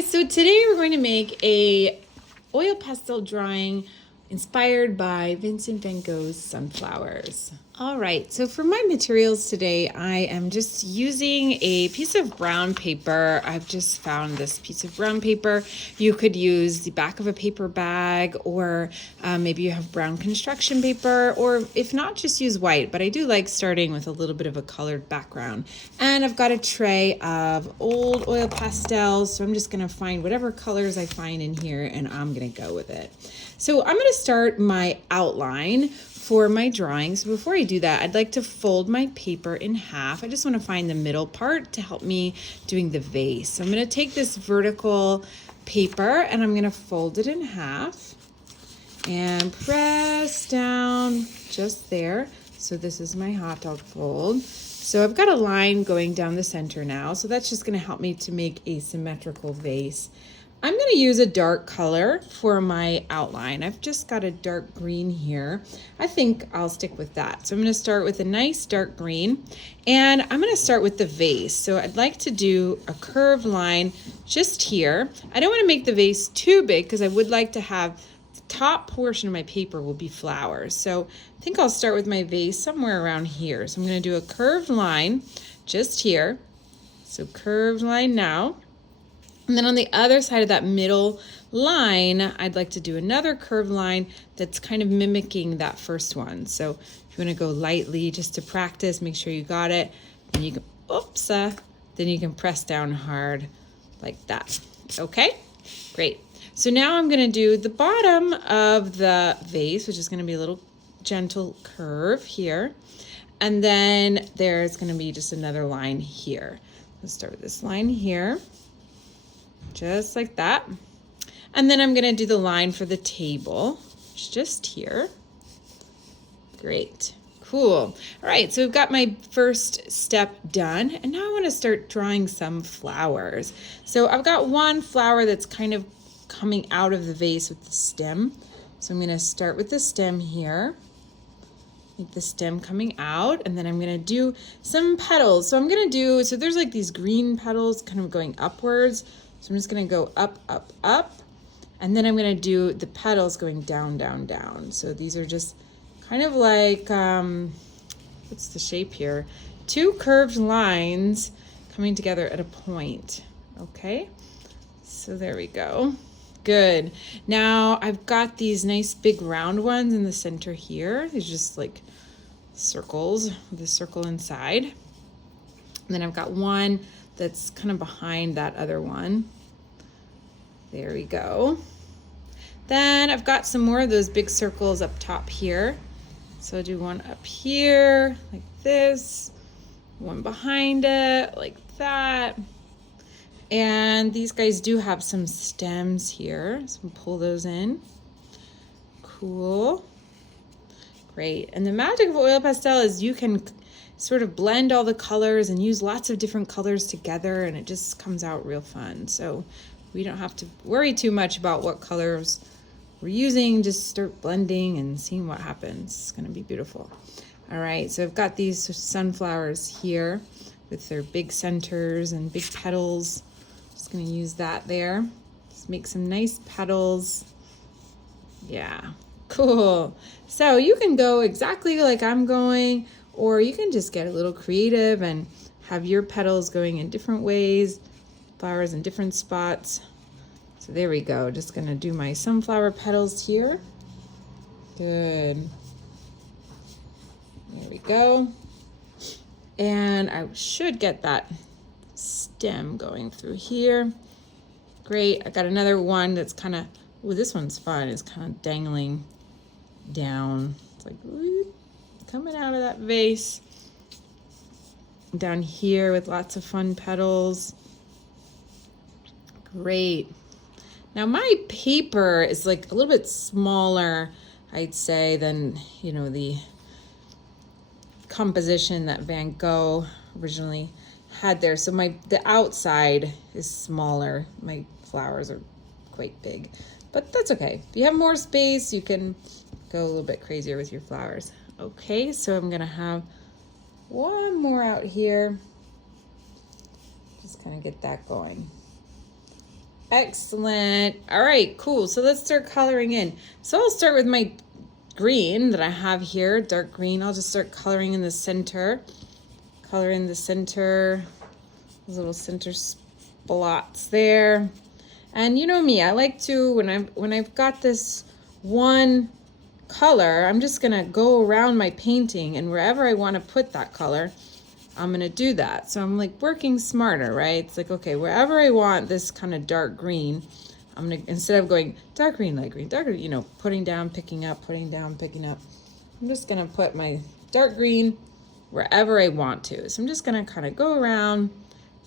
guys, so today we're going to make a oil pastel drawing inspired by Vincent van Gogh's sunflowers. All right, so for my materials today, I am just using a piece of brown paper. I've just found this piece of brown paper. You could use the back of a paper bag, or maybe you have brown construction paper, or if not, just use white. But I do like starting with a little bit of a colored background. And I've got a tray of old oil pastels, so I'm just gonna find whatever colors I find in here and I'm gonna go with it. So I'm gonna start my outline for my drawing. So before I do that, I'd like to fold my paper in half. I just want to find the middle part to help me doing the vase. So I'm going to take this vertical paper and I'm going to fold it in half and press down just there. So this is my hot dog fold. So I've got a line going down the center now. So that's just going to help me to make a symmetrical vase. I'm going to use a dark color for my outline. I've just got a dark green here. I think I'll stick with that. So I'm going to start with a nice dark green, and I'm going to start with the vase. So I'd like to do a curved line just here. I don't want to make the vase too big because I would like to have the top portion of my paper will be flowers. So I think I'll start with my vase somewhere around here. So I'm going to do a curved line just here. So curved line now. And then on the other side of that middle line, I'd like to do another curved line that's kind of mimicking that first one. So if you want to go lightly just to practice, make sure you got it. And you can, then you can press down hard like that. Okay, great. So now I'm going to do the bottom of the vase, which is going to be a little gentle curve here. And then there's going to be just another line here. Let's start with this line here. Just like that. And then I'm going to do the line for the table. It's just here. Great. Cool. All right, so we've got my first step done. And now I want to start drawing some flowers. So I've got one flower that's kind of coming out of the vase with the stem. So I'm going to start with the stem here. Make the stem coming out, and then I'm going to do some petals. So I'm going to do, so there's like these green petals kind of going upwards. So I'm just going to go up, up, up, and then I'm going to do the petals going down, down, down. So these are just kind of like, what's the shape here? Two curved lines coming together at a point. Okay, so there we go. Good. Now I've got these nice big round ones in the center here. These are just like circles with a circle inside. And then I've got one that's kind of behind that other one. There we go. Then I've got some more of those big circles up top here. So I'll do one up here like this, one behind it like that. And these guys do have some stems here, so we'll pull those in. Cool. Great. And the magic of oil pastel is you can sort of blend all the colors and use lots of different colors together, and it just comes out real fun. So we don't have to worry too much about what colors we're using. Just start blending and seeing what happens. It's going to be beautiful. All right, so I've got these sunflowers here with their big centers and big petals. Just going to use that there. Just make some nice petals. Yeah, cool. So you can go exactly like I'm going, or you can just get a little creative and have your petals going in different ways, flowers in different spots. So there we go. Just gonna do my sunflower petals here. Good. There we go. And I should get that stem going through here. Great. I got another one that's kind of, oh, this one's fun. It's kind of dangling down. It's like, whoop, coming out of that vase. Down here with lots of fun petals. Great. Now my paper is like a little bit smaller, I'd say, than, you know, the composition that Van Gogh originally had there. So the outside is smaller. My flowers are quite big, but that's okay. If you have more space, you can go a little bit crazier with your flowers. Okay, so I'm gonna have one more out here. Just kind of get that going. Excellent. All right, cool. So let's start coloring in. So I'll start with my green that I have here, dark green. I'll just start coloring in the center. Color in the center, those little center spots there. And you know me, I like to, when I've got this one color, I'm just gonna go around my painting, and wherever I want to put that color, I'm gonna do that. So I'm like working smarter, right? It's like, okay, wherever I want this kind of dark green, I'm gonna, instead of going dark green, light green, dark green, you know, putting down, picking up, putting down, picking up, I'm just gonna put my dark green wherever I want to. So I'm just gonna kind of go around,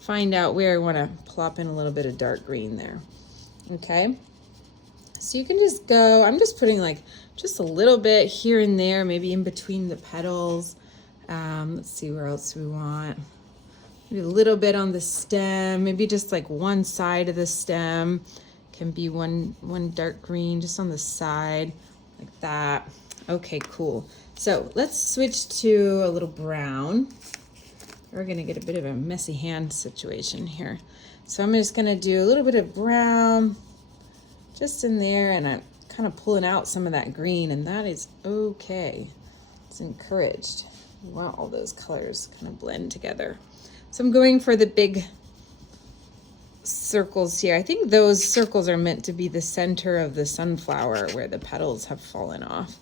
find out where I want to plop in a little bit of dark green there. Okay, so you can just go, I'm just putting like just a little bit here and there, maybe in between the petals. Let's see where else we want. Maybe a little bit on the stem, maybe just like one side of the stem can be one dark green just on the side like that. Okay, cool. So let's switch to a little brown. We're gonna get a bit of a messy hand situation here. So I'm just gonna do a little bit of brown just in there, and I'm kind of pulling out some of that green, and that is okay. It's encouraged. You want all those colors kind of blend together. So I'm going for the big circles here. I think those circles are meant to be the center of the sunflower where the petals have fallen off.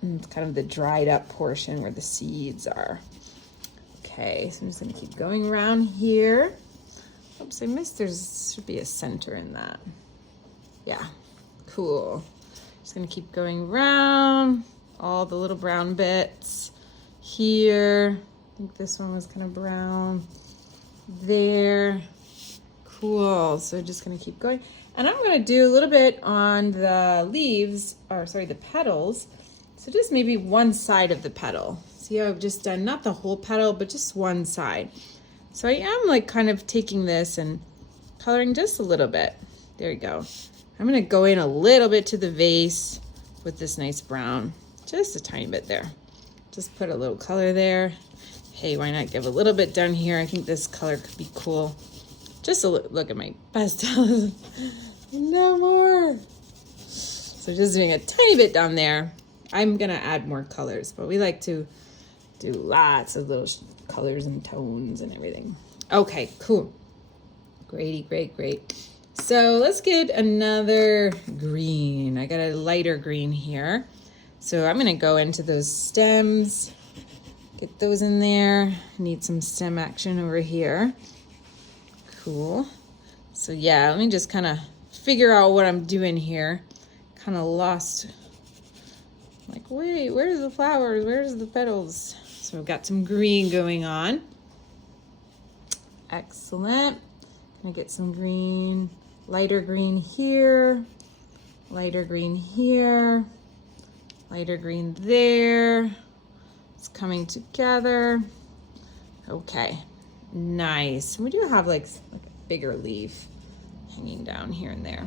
And it's kind of the dried up portion where the seeds are. Okay, so I'm just gonna keep going around here. Oops, I missed, there should be a center in that. Yeah, cool. Just gonna keep going around all the little brown bits here. I think this one was kind of brown there. Cool, so just gonna keep going. And I'm gonna do a little bit on the leaves, or sorry, the petals. So just maybe one side of the petal. See how I've just done, not the whole petal, but just one side. So I am like kind of taking this and coloring just a little bit. There you go. I'm gonna go in a little bit to the vase with this nice brown, just a tiny bit there. Just put a little color there. Hey, why not give a little bit down here? I think this color could be cool. Just a look at my pastels. No more. So just doing a tiny bit down there. I'm gonna add more colors, but we like to do lots of those colors and tones and everything. Okay, cool. Great, great, great. So let's get another green. I got a lighter green here. So I'm gonna go into those stems, get those in there. Need some stem action over here. Cool. So yeah, let me just kind of figure out what I'm doing here. Kind of lost, like, wait, where's the flowers? Where's the petals? So we've got some green going on. Excellent. Gonna get some green, lighter green here, lighter green here, lighter green there. It's coming together. Okay, nice. We do have like a bigger leaf hanging down here and there.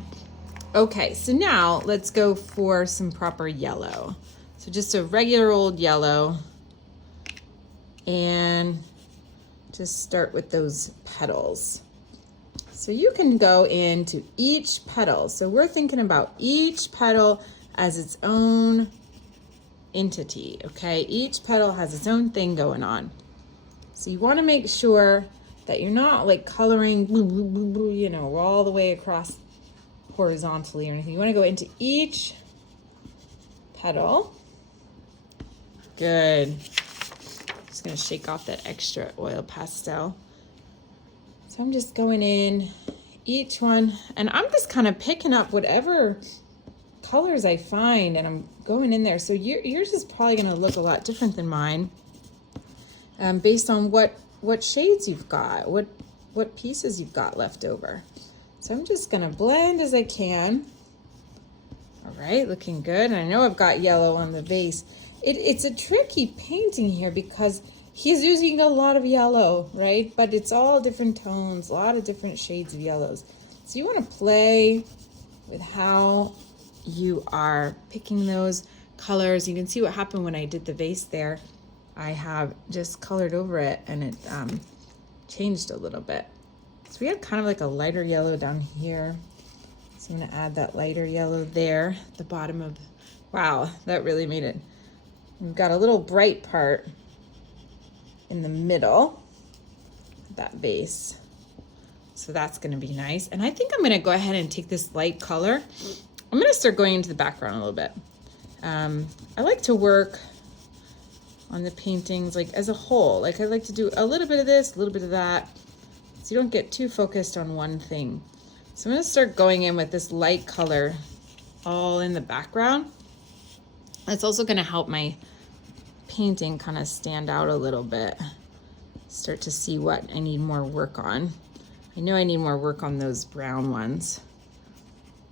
Okay, so now let's go for some proper yellow. So just a regular old yellow, and just start with those petals. So you can go into each petal. So we're thinking about each petal as its own entity, okay? Each petal has its own thing going on. So you want to make sure that you're not like coloring, you know, all the way across horizontally or anything. You want to go into each petal. Good. Just going to shake off that extra oil pastel. So I'm just going in each one, and I'm just kind of picking up whatever colors I find, and I'm going in there. So yours is probably going to look a lot different than mine, based on what shades you've got, what pieces you've got left over. So I'm just going to blend as I can. All right, looking good. And I know I've got yellow on the vase. It's a tricky painting here because he's using a lot of yellow, right? But it's all different tones, a lot of different shades of yellows. So you want to play with how you are picking those colors. You can see what happened when I did the vase there. I have just colored over it and it changed a little bit. So we have kind of like a lighter yellow down here. So I'm gonna add that lighter yellow there, the bottom of, wow, that really made it. We've got a little bright part in the middle of that base. So that's gonna be nice. And I think I'm gonna go ahead and take this light color. I'm gonna start going into the background a little bit. I like to work on the paintings like as a whole. Like I like to do a little bit of this, a little bit of that, so you don't get too focused on one thing. So I'm gonna start going in with this light color all in the background. That's also gonna help my painting kind of stand out a little bit. Start to see what I need more work on. I know I need more work on those brown ones.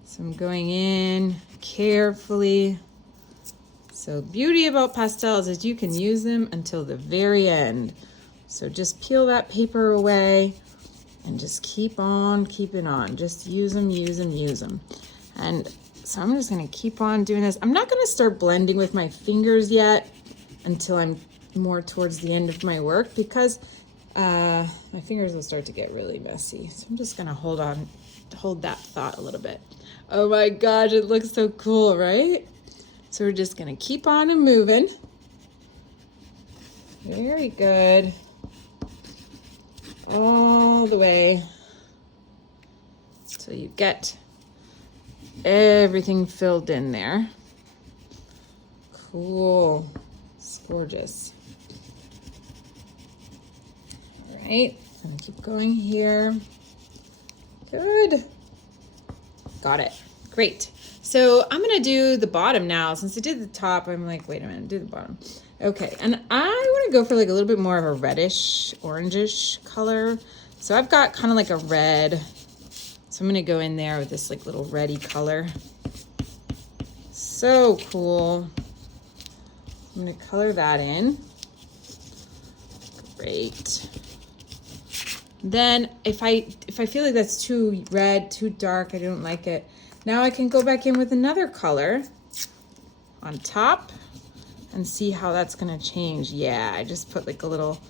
So I'm going in carefully. So the beauty about pastels is you can use them until the very end. So just peel that paper away and just keep on keeping on. Just use them, use them, use them. And so I'm just gonna keep on doing this. I'm not gonna start blending with my fingers yet until I'm more towards the end of my work because my fingers will start to get really messy. So I'm just gonna hold that thought a little bit. Oh my gosh, it looks so cool, right? So we're just gonna keep on and moving. Very good. All the way till you get everything filled in there. Cool. It's gorgeous. All right, I'm gonna keep going here. Good. Got it. Great. So I'm gonna do the bottom now. Since I did the top, I'm like, wait a minute, do the bottom. Okay, and I wanna go for like a little bit more of a reddish, orangish color. So I've got kind of like a red. So I'm gonna go in there with this like little reddy color. So cool. I'm gonna color that in. Great. Then if I feel like that's too red, too dark, I don't like it. Now I can go back in with another color on top and see how that's gonna change. Yeah, I just put like a little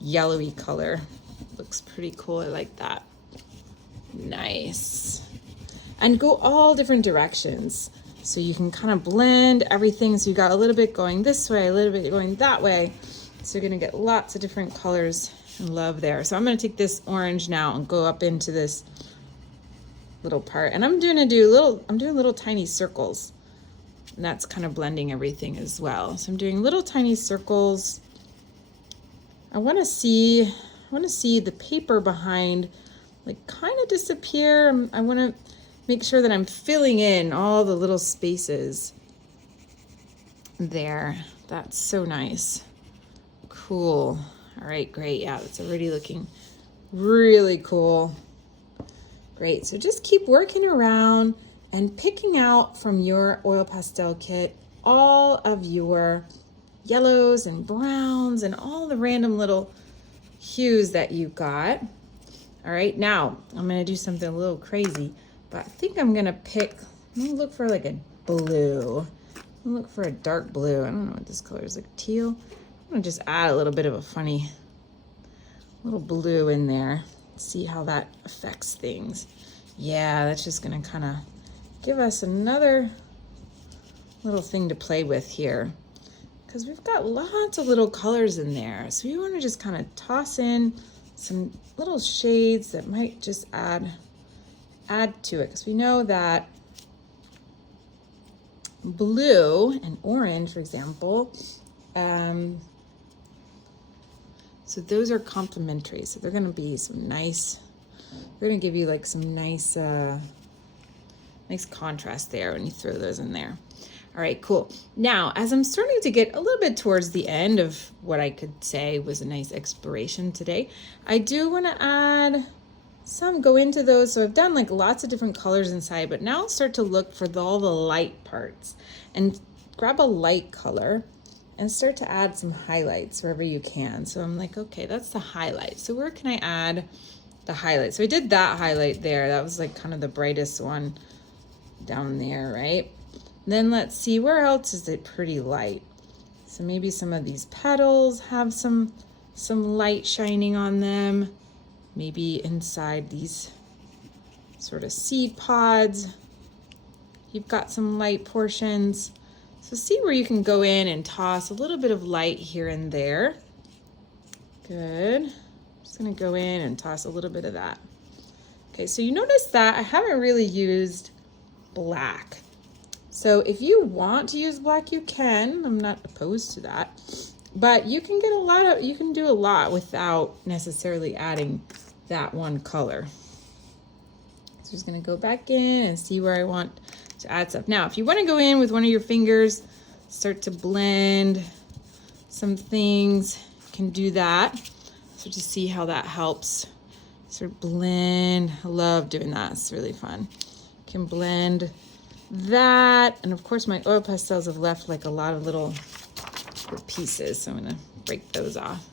yellowy color. Looks pretty cool, I like that. Nice. And go all different directions. So you can kind of blend everything. So you got a little bit going this way, a little bit going that way. So you're gonna get lots of different colors and love there. So I'm gonna take this orange now and go up into this little part. And I'm doing little tiny circles. And that's kind of blending everything as well. So I'm doing little tiny circles. I wanna see the paper behind like kind of disappear. I wanna make sure that I'm filling in all the little spaces there. That's so nice. Cool. All right, great. Yeah, that's already looking really cool. Great. So just keep working around and picking out from your oil pastel kit all of your yellows and browns and all the random little hues that you got. All right, now I'm gonna do something a little crazy, but I think I'm gonna look for like a blue. I'm gonna look for a dark blue. I don't know what this color is, like teal. I'm gonna just add a little bit of a funny little blue in there. See how that affects things. Yeah, that's just gonna kind of give us another little thing to play with here because we've got lots of little colors in there. So we want to just kind of toss in some little shades that might just add to it because we know that blue and orange, for example, so those are complementary. So they're going to be some nice, they're going to give you like some nice contrast there when you throw those in there. All right, cool. Now, as I'm starting to get a little bit towards the end of what I could say was a nice exploration today, I do want to add go into those. So I've done like lots of different colors inside, but now I'll start to look for all the light parts and grab a light color and start to add some highlights wherever you can. So I'm like, okay, that's the highlight. So where can I add the highlight? So I did that highlight there. That was like kind of the brightest one down there, right? Then let's see, where else is it pretty light? So maybe some of these petals have some light shining on them. maybe inside these sort of seed pods. You've got some light portions. So see where you can go in and toss a little bit of light here and there. Good. Just gonna go in and toss a little bit of that. Okay, so you notice that I haven't really used black. So if you want to use black, you can. I'm not opposed to that. But you can get you can do a lot without necessarily adding that one color. So just gonna go back in and see where I want to add stuff. Now, if you want to go in with one of your fingers, start to blend some things, you can do that. So to see how that helps sort of blend. I love doing that. It's really fun. You can blend that. And of course, my oil pastels have left like a lot of little pieces. So I'm going to break those off.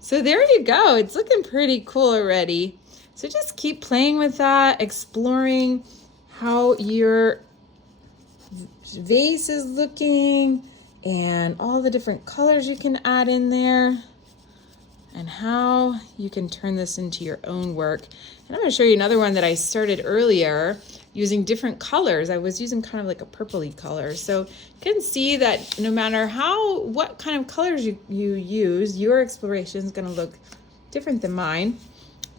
So there you go. It's looking pretty cool already. So just keep playing with that, exploring how your vase is looking and all the different colors you can add in there and how you can turn this into your own work. And I'm going to show you another one that I started earlier using different colors. I was using kind of like a purpley color. So you can see that no matter what kind of colors you use, your exploration is going to look different than mine,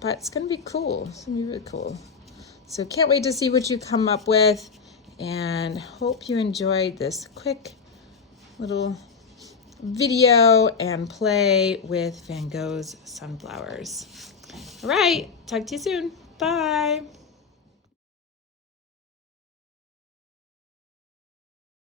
but it's going to be cool. It's going to be really cool. So can't wait to see what you come up with, and hope you enjoyed this quick little video and play with Van Gogh's sunflowers. All right, talk to you soon. Bye.